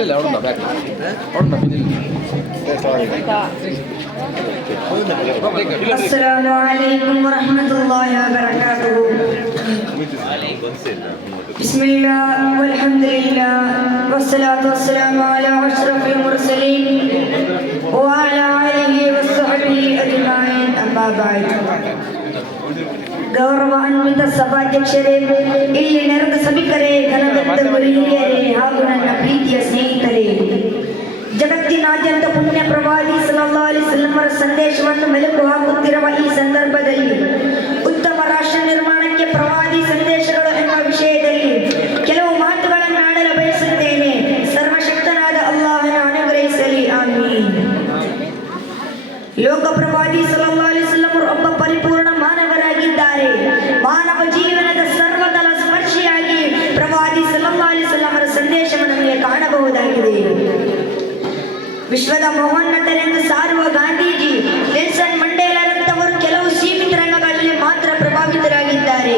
ಇಲ್ಲ ಅವಳನ್ನ ಬ್ಯಾಕ್ ಅವಳನ್ನ ಅಸ್ಸಲಾಮು ಅಲೈಕುಂ ವರಹಮತುಲ್ಲಾಹಿ ವಬರಕಾತುಹು. ಬಿಸ್ಮಿಲ್ಲಾಹ್ ವಲ್ಹಮ್ದುಲಿಲ್ಲಾಹ್ ವಸ್ಸಲಾತು ವಸ್ಸಲಾಮು ಅಲಾ ಅಶ್ರಫಿಲ್ ಮುರ್ಸಲೀನ್ ವ ಅಲಾ ಆಲಿಹಿ ವಸ್ಸಹಬಿಹಿ ಅಜ್ಮഈನ್. ಅಮ್ಮಾ ಬಅದ್. ಗೌರವಾನ್ವಿತ ಸಭಾಧ್ಯಕ್ಷರೇ, ಇಲ್ಲಿ ನೆರೆದ ಸಭಿಕರೇ, ಘನವೆಂದ ಗುರುಹಿರಿಯರೇ ಹಾಗೂ ನನ್ನ ಪ್ರೀತಿಯ ಸ್ನೇಹಿತರೇ, ಜಗತ್ತಿನಾದ್ಯಂತ ಪುಣ್ಯ ಪ್ರವಾದಿ ಸಲ್ಲಲ್ಲಾಹು ಅಲೈಹಿ ವಸಲ್ಲಂ ಸಂದೇಶವನ್ನು ಮೆಲುಕು ಹಾಕುತ್ತಿರುವ ಈ ಸಂದರ್ಭದಲ್ಲಿ ಉತ್ತಮ ರಾಷ್ಟ್ರ ನಿರ್ಮಾಣಕ್ಕೆ ಪ್ರವಾದಿ ಸಂದೇಶಗಳು ಎಂಬ ವಿಷಯದಲ್ಲಿ ಕೆಲವು ಮಾತುಗಳನ್ನು ಆಡಲು ಬಯಸುತ್ತೇನೆ. ಸರ್ವಶಕ್ತನಾದ ಅಲ್ಲಾಹನ ಅನುಗ್ರಹಿಸಲಿ, ಆಮೀನ್. ಲೋಕ ಪ್ರವಾದಿ ಸಲ್ಲಲ್ಲಾಹು ಅಲೈಹಿ ವಸಲ್ಲಂ ಒಬ್ಬ ಪರಿಪೂರ್ಣ ಮಾನವರಾಗಿದ್ದಾರೆ. ಮಾನವ ಜೀವನದ ಸರ್ವದಲ ಸ್ಪರ್ಶಿಯಾಗಿ ಪ್ರವಾದಿ ಸಲ್ಲಲ್ಲಾಹು ಅಲೈಹಿ ವಸಲ್ಲಂ ಸಂದೇಶವನ್ನು ನಮಗೆ ಕಾಣಬಹುದಾಗಿದೆ. ವಿಶ್ವದ ಮಹೋನ್ನತರೆಂದು ಸಾರುವ ಗಾಂಧೀಜಿ, ನೆಲ್ಸನ್ ಮಂಡೇಲರಂತವರು ಕೆಲವು ಸೀಮಿತ ರಂಗಗಳಲ್ಲಿ ಮಾತ್ರ ಪ್ರಭಾವಿತರಾಗಿದ್ದಾರೆ.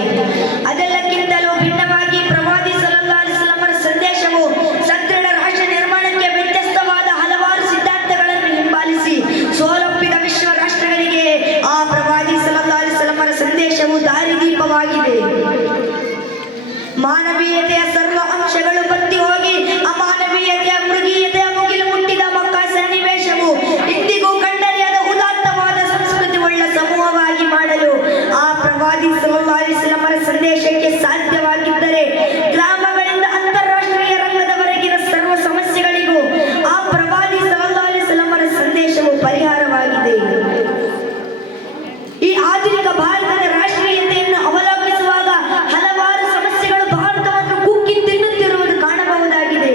ಅದೆಲ್ಲಕ್ಕಿಂತಲೂ ಭಿನ್ನವಾಗಿ ಪ್ರವಾದಿ ಸಲ್ಲಲ್ಲಾಹು ಅಲೈಹಿ ವಸಲ್ಲಂ ಸಂದೇಶವು ಸದೃಢ ರಾಷ್ಟ್ರ ನಿರ್ಮಾಣಕ್ಕೆ ವ್ಯತ್ಯಸ್ತವಾದ ಹಲವಾರು ಸಿದ್ಧಾಂತಗಳನ್ನು ಹಿಂಬಾಲಿಸಿ ಸೋಲೊಪ್ಪಿದ ವಿಶ್ವ ರಾಷ್ಟ್ರಗಳಿಗೆ ಆ ಪ್ರವಾದಿ ಸಲ್ಲಲ್ಲಾಹು ಅಲೈಹಿ ವಸಲ್ಲಂ ಸಂದೇಶವು ದಾರಿದೀಪವಾಗಿದೆ. ಮಾನವೀಯತೆಯ ಸರ್ವ ಅಂಶಗಳು ಬತ್ತಿ ಹೋಗಿ ಅಮಾನವೀಯತೆಯ ಮೃಗೀಯತೆಯ ಮುಗಿಲು ಮುಟ್ಟಿದ ಮಕ್ಕಾ ಸನ್ನಿವೇಶವು ಇಂದಿಗೂ ಕಂಡರಿಯದ ಉದಾತ್ತವಾದ ಸಂಸ್ಕೃತಿ ಉಳ್ಳ ಸಮೂಹವಾಗಿ ಮಾಡಲು ಆ ಪ್ರವಾದಿ ಸಲ್ಲಲ್ಲಾಹು ಅಲೈಹಿ ವಸಲ್ಲಂ ಸಂದೇಶಕ್ಕೆ ಸಾಧ್ಯವಾಗಿದ್ದರೆ, ಗ್ರಾಮಗಳಿಂದ ಅಂತಾರಾಷ್ಟ್ರೀಯ ರಂಗದವರೆಗಿನ ಸರ್ವ ಸಮಸ್ಯೆಗಳಿಗೂ ಆ ಪ್ರವಾದಿ ಸಲ್ಲಲ್ಲಾಹು ಅಲೈಹಿ ವಸಲ್ಲಂ ಸಂದೇಶವು ಪರಿಹಾರವಾಗಿದೆ. ಈ ಆಧುನಿಕ ಭಾರತದ ರಾಷ್ಟ್ರೀಯತೆಯನ್ನು ಅವಲೋಕಿಸುವಾಗ ಹಲವಾರು ಸಮಸ್ಯೆಗಳು ಭಾರತವನ್ನು ಕುಕ್ಕಿ ತಿನ್ನುತ್ತಿರುವುದು ಕಾಣಬಹುದಾಗಿದೆ.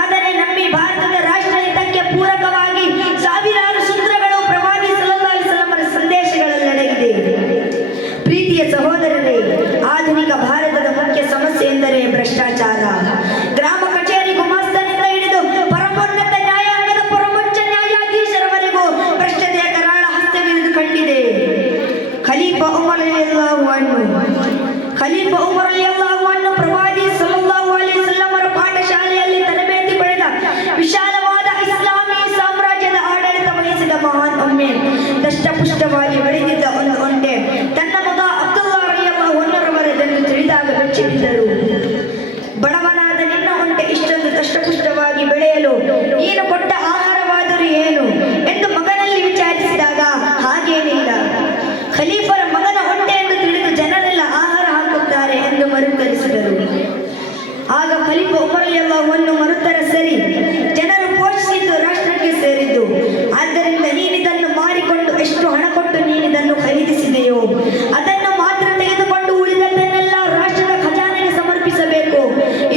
ಆದರೆ ನಮ್ಮ ಭಾರತದ ರಾಷ್ಟ್ರೀಯತೆಗೆ ಪೂರಕವಾಗಿ ಸಾವಿರಾರು ಸೂತ್ರಗಳು ಪ್ರವಾದಿ ಸಲ್ಲಲ್ಲಾಹು ಅಲೈಹಿ ವಸಲ್ಲಂ ಸಂದೇಶಗಳಲ್ಲಿ ಅಡಗಿದೆ. ಪ್ರೀತಿಯ ಸಹೋದರರೇ, ಆಧುನಿಕ ಭಾರತದ ಮುಖ್ಯ ಸಮಸ್ಯೆ ಎಂದರೆ ಭ್ರಷ್ಟಾಚಾರ. ಗ್ರಾಮ ಕಚೇರಿ ಗುಮಾಸ್ತನಿಂದ ಹಿಡಿದು ಪರಮೋನ್ನತ ನ್ಯಾಯಾಂಗದ ಪರಮೋಚ್ಚ ನ್ಯಾಯಾಧೀಶರವರೆಗೂ ಭ್ರಷ್ಟತೆಯ ಕರಾಳ ಹಸ್ತವಿರುವುದು ಕಂಡಿದೆ. ಖಲೀಫಾ ಉಮರ್ ರಲಿಯಲ್ಲಾಹು ಅನ್ಹು ಪ್ರವಾದಿ ಸಲ್ಲಲ್ಲಾಹು ಅಲೈಹಿ ವಸಲ್ಲಂ ಪಾಠಶಾಲೆಯಲ್ಲಿ ತರಬೇತಿ ಪಡೆದ ವಿಶಾಲವಾದ ಇಸ್ಲಾಮೀ ಸಾಮ್ರಾಜ್ಯದ ಆಡಳಿತ ವಹಿಸಿದ ಮಹಾನ್ ಒಮ್ಮೆ ದಷ್ಟಪುಷ್ಟವಾಗಿ ಬೆಳೆದಿದ್ದ ಒಂದು ಒಂಟೆ ತನ್ನ ಮಗ ಅಬ್ದುಲ್ಲಾ ರಲಿಯಲ್ಲಾಹು ಅನ್ಹುರವರದನ್ನು ತಿಳಿದಾಗ ಬೆಚ್ಚಿಬಿದ್ದರು. ಬಡವನಾದ ನಿನ್ನ ಒಂಟೆ ಇಷ್ಟೊಂದು ದಷ್ಟಪುಷ್ಟವಾಗಿ ಬೆಳೆಯಲು ನೀನು ಕೊಟ್ಟ ಆಹಾರವಾದರೂ ಏನು ಎಂದು ಮಗನಲ್ಲಿ ವಿಚಾರಿಸಿದಾಗ, ಹಾಗೇನಿಲ್ಲ, ಖಲೀಫರ ಮಗನ ಹೊಟ್ಟೆ ಎಂದು ತಿಳಿದು ಜನರೆಲ್ಲ ಆಹಾರ ಹಾಕುತ್ತಾರೆ ಎಂದು ಮರುತ್ತರಿಸಿದರು. ಆಗ ಖಲೀಫಾ ಉಮರ್ ರಲಿಯಲ್ಲಾಹು ಅನ್ಹು ಮರುತ್ತರ, ಸರಿ, ಜನರು ಪೋಷಿಸಿದ್ದು ರಾಷ್ಟ್ರಕ್ಕೆ ಸೇರಿದ್ದು, ಆದ್ದರಿಂದ ನೀನಿದನ್ನು ಮಾರಿಕೊಂಡು ಎಷ್ಟು ಹಣ ಕೊಟ್ಟು ನೀನಿದನ್ನು ಖರೀದಿಸಿದೆಯೋ ಅದನ್ನು ಮಾತ್ರ ತೆಗೆದುಕೊಂಡು ಉಳಿದದ್ದನ್ನೆಲ್ಲ ರಾಷ್ಟ್ರದ ಖಜಾನೆಗೆ ಸಮರ್ಪಿಸಬೇಕು.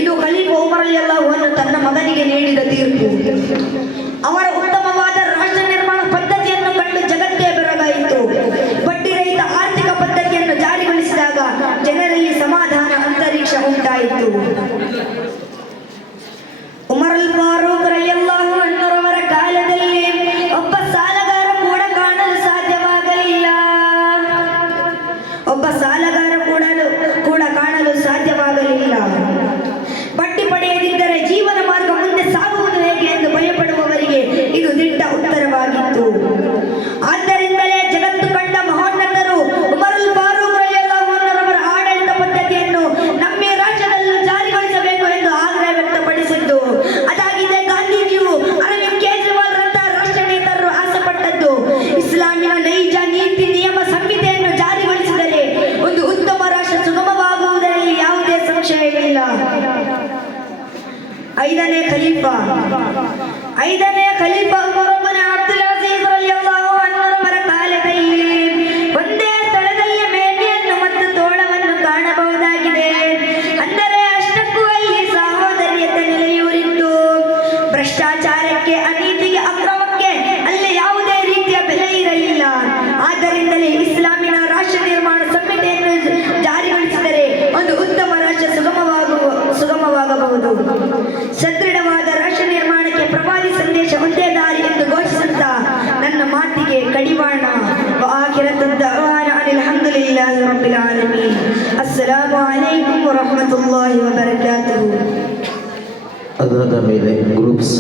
ಇದು ಖಲೀಫಾ ಉಮರ್ ರಲಿಯಲ್ಲಾಹು ಅನ್ಹು ತನ್ನ ಮಗನಿಗೆ ನೀಡಿದ ತೀರ್ಪು. ಅವರ ಉತ್ತಮವಾದ ರಾಷ್ಟ್ರ ನಿರ್ಮಾಣ ಪದ್ಧತಿಯನ್ನು ಕಂಡು ಜಗತ್ತೇ ಬೆರಗಾಯಿತು. ಬಡ್ಡಿ ರಹಿತ ಆರ್ಥಿಕ ಪದ್ಧತಿಯನ್ನು ಜಾರಿಗೊಳಿಸಿದಾಗ ಜನರಲ್ಲಿ ಸಮಾಧಾನ ಅಂತರಿಕ್ಷ ಉಂಟಾಯಿತು. ಉಮರ್ ಅಲ್ ಫಾರೂಕ್ ರಲಿಯಲ್ಲಾಹು ಅನ್ಹುರವರ ಕಾಲದಲ್ಲಿ ಒಬ್ಬ ಸಾಲಗಾರ ಕೂಡ ಕಾಣಲು ಸಾಧ್ಯವಾಗಲಿಲ್ಲ. ಬಡ್ಡಿ ಪಡೆಯದಿದ್ದರೆ ಜೀವನ ಮಾರ್ಗ ಮುಂದೆ ಸಾಗುವುದು ಹೇಗೆ ಎಂದು ಭಯಪಡುವವರಿಗೆ ಇದು ದಿಟ್ಟ ಉತ್ತರವಾಗಿತ್ತು. ಆದ್ದರಿಂದಲೇ ಜಗತ್ತು ಕಂಡ ಮಹೋನ್ನತರು ಉಮರ್ ಅಲ್ ಫಾರೂಕ್ ರಲಿಯಲ್ಲಾಹು ಅನ್ಹುರವರ ಆಡಳಿತ ಪದ್ಧತಿಯನ್ನು ನಮ್ಮ ರಾಜ್ಯದಲ್ಲೂ ಜಾರಿಗೊಳಿಸಬೇಕು ಎಂದು ಆಗ್ರಹ ವ್ಯಕ್ತಪಡಿಸಿದ್ದು. ಅದಾಗಿದೆ ಗಾಂಧೀಜಿಯು, ಅರವಿಂದ್ ಕೇಜ್ರಿವಾಲ್ ರಂತಹ ರಾಷ್ಟ್ರ ನೇತಾರರು ಆಸೆಪಟ್ಟದ್ದು. ಇಸ್ಲಾಮಿನ ನೈಜ ನೀತಿ ನಿಯಮ ಸಂಹಿತೆಯನ್ನು ಜಾರಿಗೊಳಿಸಿದರೆ ಒಂದು ಉತ್ತಮ ರಾಷ್ಟ್ರ ಸುಗಮವಾಗುವುದರಲ್ಲಿ ಯಾವುದೇ ಸಂಶಯವಿಲ್ಲ. ಐದನೇ ಖಲೀಫಾ ಉಮರ್ ಇಬ್ನ್ ಅಬ್ದುಲ್ ಅಜೀಜ್ ರಲಿಯಲ್ಲಾಹು ಅನ್ಹುರವರ ಕಾಲದಲ್ಲಿ ಒಂದೇ ಸ್ಥಳದಲ್ಲಿ ಮೇಕೆಯನ್ನು ಮತ್ತು ತೋಳವನ್ನು ಕಾಣಬಹುದಾಗಿದೆ. ಅಂದರೆ ಅಷ್ಟಕ್ಕೂ ಅಲ್ಲಿ ಸಹೋದರಿಯತೆ ನೆಲೆಯೂರಿತ್ತು. ಭ್ರಷ್ಟಾಚಾರಕ್ಕೆ, ಅನೀತಿಗೆ, ಅಕ್ರಮಕ್ಕೆ ಅಲ್ಲಿ ಯಾವುದೇ ರೀತಿಯ ಬೆಲೆ ಇರಲಿಲ್ಲ. ಆದ್ದರಿಂದಲೇ ಇಸ್ಲಾಮಿನ ರಾಷ್ಟ್ರ ನಿರ್ಮಾಣ ಸಂಹಿತೆಯನ್ನು ಜಾರಿಗೊಳಿಸಿದರೆ ಒಂದು ಉತ್ತಮ ರಾಷ್ಟ್ರ ಸುಗಮವಾಗಬಹುದು. ಸದೃಢವಾದ ರಾಷ್ಟ್ರ ನಿರ್ಮಾಣಕ್ಕೆ ಪ್ರವಾದಿ لله رب العالمين. السلام عليكم ورحمة الله وبركاته. ಅದಾದ ಮೇಲೆ ಗ್ರೂಪ್ಸ್